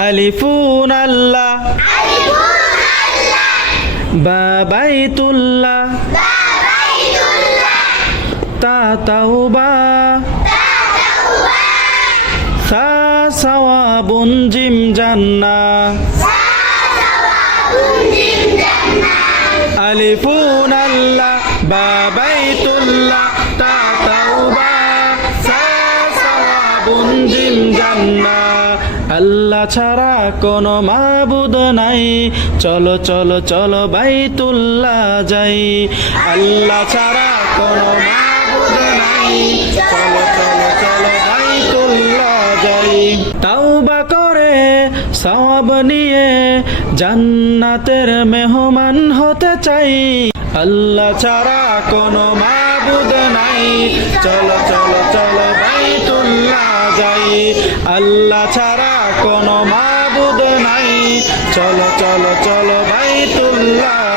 আলিফুন আল্লাহ বা বাইতুল্লাহ তা তাওবা সা সাওয়াবুন জিম জান্নাহ আলিফুন আল্লাহ বা বাইতুল্লাহ তা তাওবা সা সাওয়াবুন জিম জান্নাহ আল্লাহ ছাড়া কোনো মাবুদ নাই চলো চলো চলো বাইতুল্লাহ যাই আল্লাহ ছাড়া কোনো মাবুদ নাই চলো চলো চলো বাইতুল্লাহ যাই তাওবা করে সওয়াব নিয়ে জান্নাতের মেহমান হতে চাই আল্লাহ ছাড়া কোনো মাবুদ নাই চলো চলো চলো বাইতুল্লাহ যাই আল্লাহ ছাড়া কোনো মাবুদ নাই চলো চলো চলো বাইতুল্লাহ